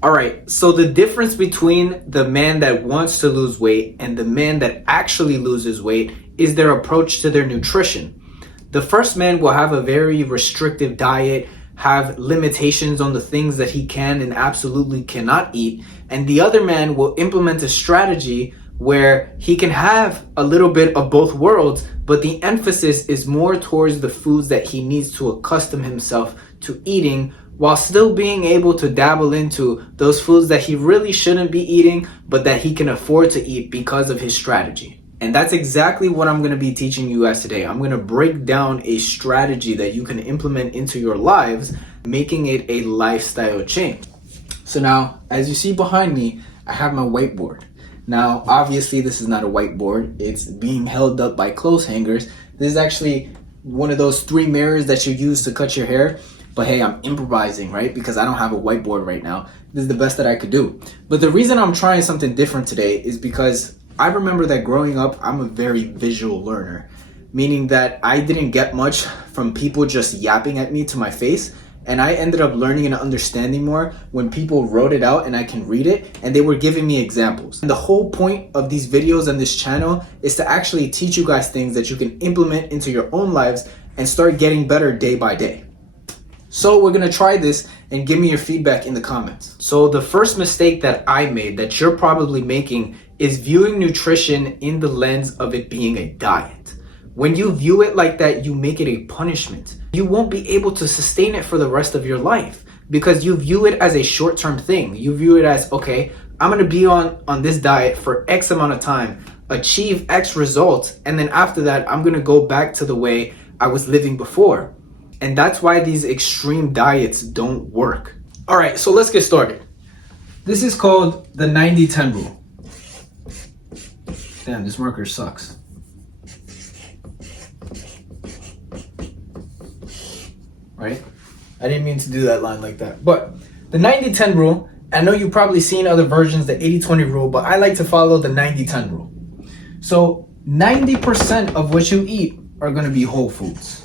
All right, so the difference between the man that wants to lose weight and the man that actually loses weight is their approach to their nutrition. The first man will have a very restrictive diet, have limitations on the things that he can and absolutely cannot eat. And the other man will implement a strategy where he can have a little bit of both worlds, but the emphasis is more towards the foods that he needs to accustom himself to eating, while still being able to dabble into those foods that he really shouldn't be eating, but that he can afford to eat because of his strategy. And that's exactly what I'm going to be teaching you guys today. I'm going to break down a strategy that you can implement into your lives, making it a lifestyle change. So now, as you see behind me, I have my whiteboard. Now, obviously, this is not a whiteboard. It's being held up by clothes hangers. This is actually one of those 3 mirrors that you use to cut your hair. But hey, I'm improvising, right? Because I don't have a whiteboard right now. This is the best that I could do. But the reason I'm trying something different today is because I remember that growing up, I'm a very visual learner, meaning that I didn't get much from people just yapping at me to my face. And I ended up learning and understanding more when people wrote it out and I can read it and they were giving me examples. And the whole point of these videos on this channel is to actually teach you guys things that you can implement into your own lives and start getting better day by day. So we're gonna try this and give me your feedback in the comments. So the first mistake that I made that you're probably making is viewing nutrition in the lens of it being a diet. When you view it like that, you make it a punishment. You won't be able to sustain it for the rest of your life because you view it as a short-term thing. You view it as, okay, I'm gonna be on this diet for X amount of time, achieve X results, and then after that, I'm gonna go back to the way I was living before. And that's why these extreme diets don't work. All right, so let's get started. This is called the 90-10 rule. Damn, this marker sucks. Right? I didn't mean to do that line like that. But the 90-10 rule, I know you've probably seen other versions, the 80-20 rule, but I like to follow the 90-10 rule. So 90% of what you eat are gonna be whole foods.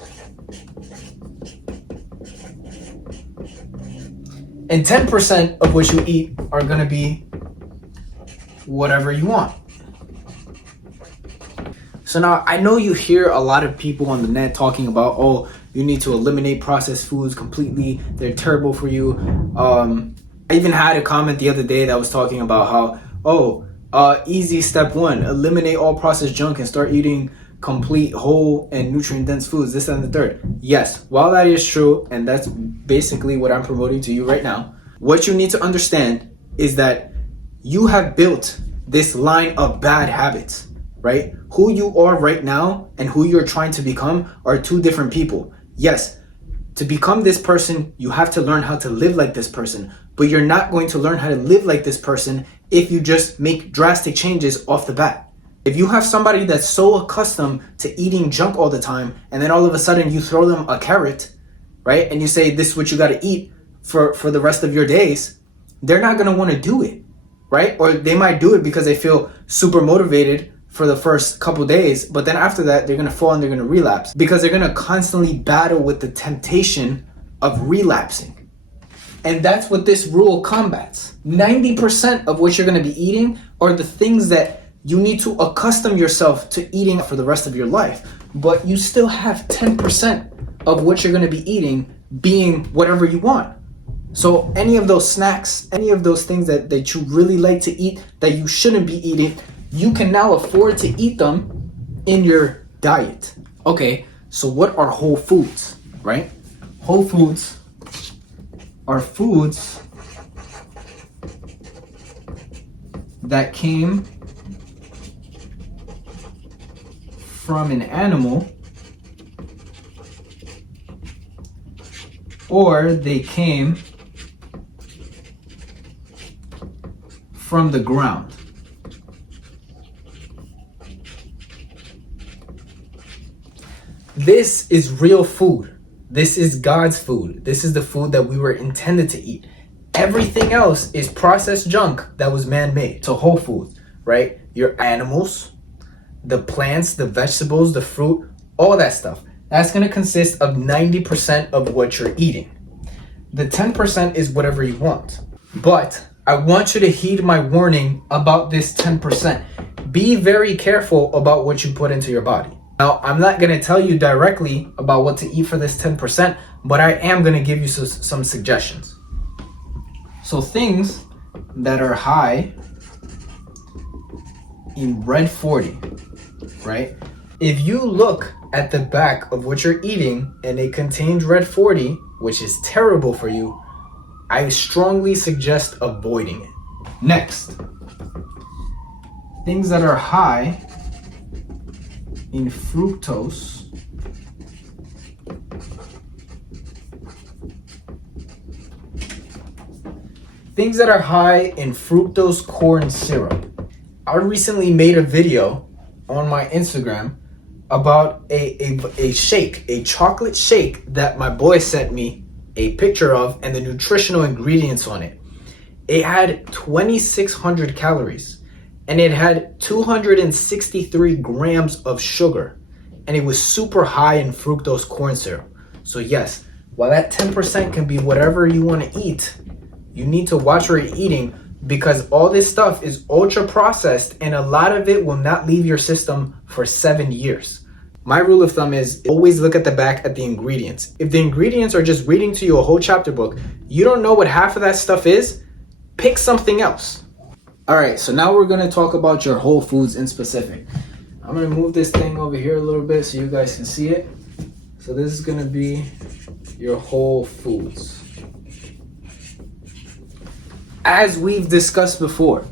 And 10% of what you eat are gonna be whatever you want. So now I know you hear a lot of people on the net talking about, oh, you need to eliminate processed foods completely. They're terrible for you. I even had a comment the other day that was talking about how, easy step 1, eliminate all processed junk and start eating complete, whole, and nutrient-dense foods, this and the third. Yes, while that is true, and that's basically what I'm promoting to you right now, what you need to understand is that you have built this line of bad habits, right? Who you are right now and who you're trying to become are 2 different people. Yes, to become this person, you have to learn how to live like this person, but you're not going to learn how to live like this person if you just make drastic changes off the bat. If you have somebody that's so accustomed to eating junk all the time, and then all of a sudden you throw them a carrot, right? And you say, this is what you gotta eat for the rest of your days, they're not gonna wanna do it, right? Or they might do it because they feel super motivated for the first couple days, but then after that, they're gonna fall and they're gonna relapse because they're gonna constantly battle with the temptation of relapsing. And that's what this rule combats. 90% of what you're gonna be eating are the things that you need to accustom yourself to eating for the rest of your life. But you still have 10% of what you're gonna be eating being whatever you want. So any of those snacks, any of those things that you really like to eat that you shouldn't be eating, you can now afford to eat them in your diet. Okay, so what are whole foods, right? Whole foods are foods that came from an animal, or they came from the ground. This is real food. This is God's food. This is the food that we were intended to eat. Everything else is processed junk that was man-made. So whole food, right? Your animals, the plants, the vegetables, the fruit, all that stuff. That's going to consist of 90% of what you're eating. The 10% is whatever you want. But I want you to heed my warning about this 10%. Be very careful about what you put into your body. Now, I'm not going to tell you directly about what to eat for this 10%, but I am going to give you some suggestions. So things that are high in red 40, right? If you look at the back of what you're eating and it contains red 40, which is terrible for you, I strongly suggest avoiding it. Next, things that are high in fructose corn syrup. I recently made a video on my Instagram about a shake, a chocolate shake that my boy sent me a picture of and the nutritional ingredients on it. It had 2,600 calories and it had 263 grams of sugar, and it was super high in fructose corn syrup. So yes, while that 10% can be whatever you want to eat, you need to watch what you're eating, because all this stuff is ultra processed and a lot of it will not leave your system for 7 years. My rule of thumb is always look at the back at the ingredients. If the ingredients are just reading to you a whole chapter book, you don't know what half of that stuff is, pick something else. All right, so now we're gonna talk about your whole foods in specific. I'm gonna move this thing over here a little bit so you guys can see it. So this is gonna be your whole foods. As we've discussed before,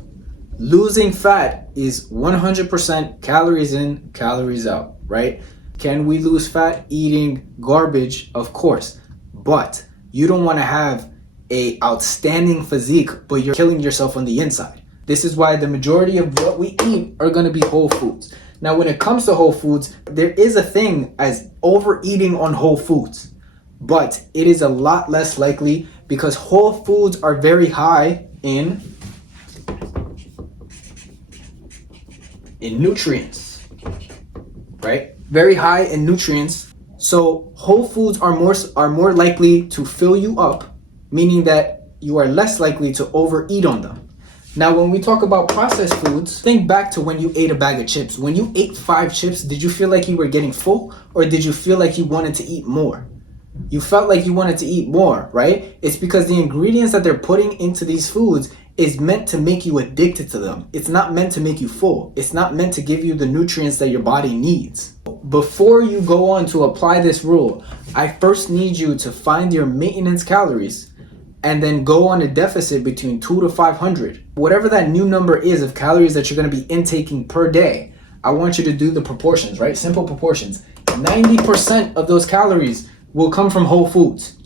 losing fat is 100% calories in, calories out, right? Can we lose fat eating garbage? Of course, but you don't want to have a outstanding physique, but you're killing yourself on the inside. This is why the majority of what we eat are going to be whole foods. Now, when it comes to whole foods, there is a thing as overeating on whole foods, but it is a lot less likely because whole foods are very high in nutrients, right? Very high in nutrients. So whole foods are more likely to fill you up, meaning that you are less likely to overeat on them. Now, when we talk about processed foods, think back to when you ate a bag of chips. When you ate 5 chips, did you feel like you were getting full, or did you feel like you wanted to eat more? You felt like you wanted to eat more, right? It's because the ingredients that they're putting into these foods is meant to make you addicted to them. It's not meant to make you full. It's not meant to give you the nutrients that your body needs. Before you go on to apply this rule, I first need you to find your maintenance calories and then go on a deficit between 200 to 500. Whatever that new number is of calories that you're going to be intaking per day, I want you to do the proportions, right? Simple proportions. 90% of those calories will come from whole foods.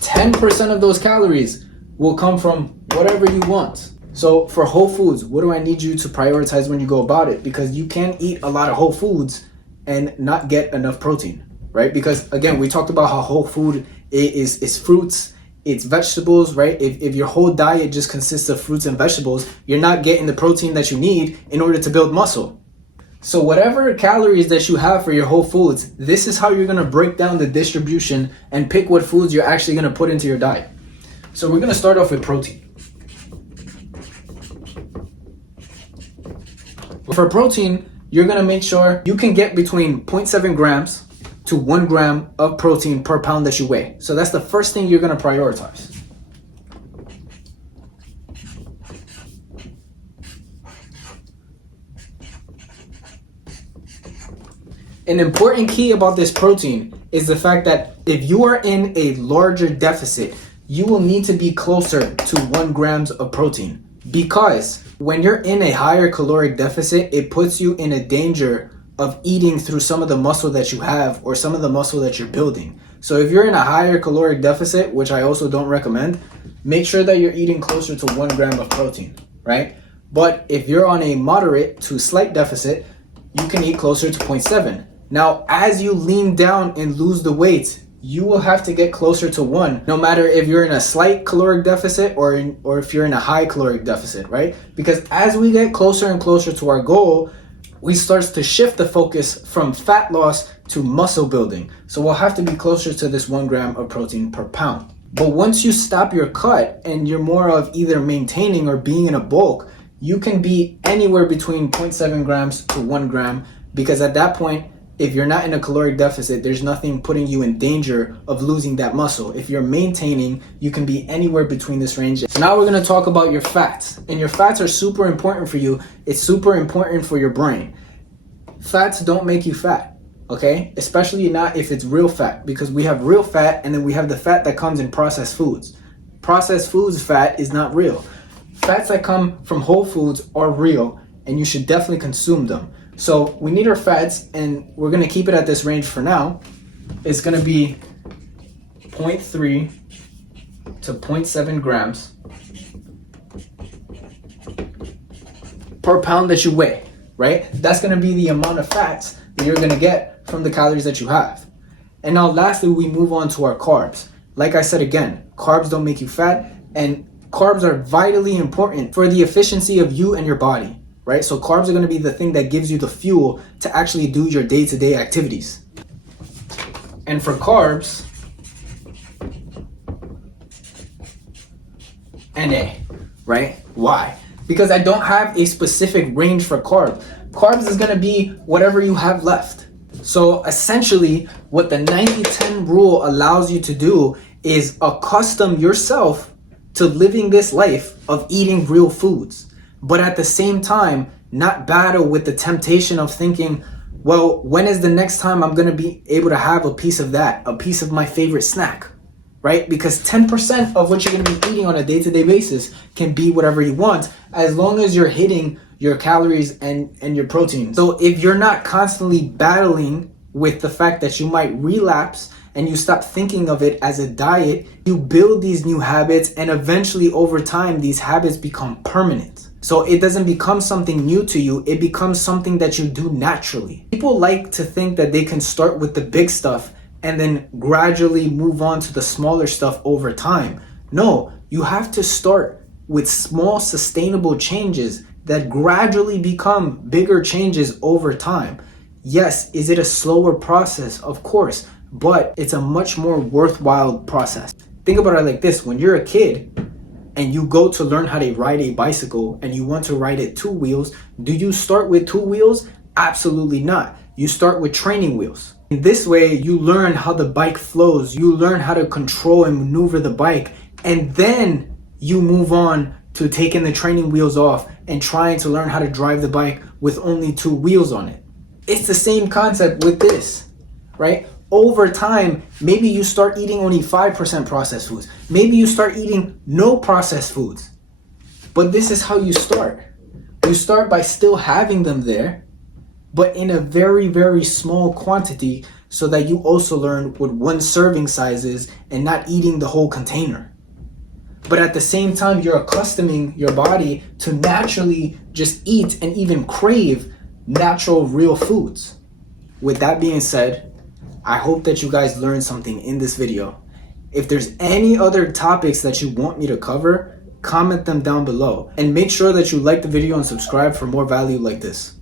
10% of those calories will come from whatever you want. So for whole foods, what do I need you to prioritize when you go about it? Because you can't eat a lot of whole foods and not get enough protein, right? Because again, we talked about how whole food is fruits, it's vegetables, right? If your whole diet just consists of fruits and vegetables, you're not getting the protein that you need in order to build muscle. So whatever calories that you have for your whole foods, this is how you're gonna break down the distribution and pick what foods you're actually gonna put into your diet. So we're gonna start off with protein. For protein, you're gonna make sure you can get between 0.7 grams to 1 gram of protein per pound that you weigh. So that's the first thing you're gonna prioritize. An important key about this protein is the fact that if you are in a larger deficit, you will need to be closer to 1 grams of protein, because when you're in a higher caloric deficit, it puts you in a danger of eating through some of the muscle that you have or some of the muscle that you're building. So if you're in a higher caloric deficit, which I also don't recommend, make sure that you're eating closer to 1 gram of protein, right? But if you're on a moderate to slight deficit, you can eat closer to 0.7. Now, as you lean down and lose the weight, you will have to get closer to 1, no matter if you're in a slight caloric deficit or if you're in a high caloric deficit, right? Because as we get closer and closer to our goal, we start to shift the focus from fat loss to muscle building. So we'll have to be closer to this 1 gram of protein per pound. But once you stop your cut and you're more of either maintaining or being in a bulk, you can be anywhere between 0.7 grams to 1 gram, because at that point, if you're not in a caloric deficit, there's nothing putting you in danger of losing that muscle. If you're maintaining, you can be anywhere between this range. So now we're gonna talk about your fats. And your fats are super important for you. It's super important for your brain. Fats don't make you fat, okay? Especially not if it's real fat, because we have real fat and then we have the fat that comes in processed foods. Processed foods fat is not real. Fats that come from whole foods are real, and you should definitely consume them. So we need our fats, and we're gonna keep it at this range for now. It's gonna be 0.3 to 0.7 grams per pound that you weigh, right? That's gonna be the amount of fats that you're gonna get from the calories that you have. And now lastly, we move on to our carbs. Like I said again, carbs don't make you fat, and carbs are vitally important for the efficiency of you and your body, right? So carbs are gonna be the thing that gives you the fuel to actually do your day-to-day activities. And for carbs, NA, right? Why? Because I don't have a specific range for carbs. Carbs is gonna be whatever you have left. So essentially, what the 90-10 rule allows you to do is accustom yourself to living this life of eating real foods, but at the same time, not battle with the temptation of thinking, well, when is the next time I'm gonna be able to have a piece of that, a piece of my favorite snack, right? Because 10% of what you're gonna be eating on a day-to-day basis can be whatever you want, as long as you're hitting your calories and your protein. So if you're not constantly battling with the fact that you might relapse and you stop thinking of it as a diet, you build these new habits, and eventually over time, these habits become permanent. So it doesn't become something new to you, it becomes something that you do naturally. People like to think that they can start with the big stuff and then gradually move on to the smaller stuff over time. No, you have to start with small sustainable changes that gradually become bigger changes over time. Yes, is it a slower process? Of course, but it's a much more worthwhile process. Think about it like this: when you're a kid and you go to learn how to ride a bicycle and you want to ride it 2 wheels, do you start with 2 wheels? Absolutely not. You start with training wheels. In this way, you learn how the bike flows, you learn how to control and maneuver the bike, and then you move on to taking the training wheels off and trying to learn how to drive the bike with only 2 wheels on it. It's the same concept with this, right? Over time, maybe you start eating only 5% processed foods. Maybe you start eating no processed foods. But this is how you start. You start by still having them there, but in a very, very small quantity, so that you also learn what 1 serving size is and not eating the whole container. But at the same time, you're accustoming your body to naturally just eat and even crave natural, real foods. With that being said, I hope that you guys learned something in this video. If there's any other topics that you want me to cover, comment them down below. And make sure that you like the video and subscribe for more value like this.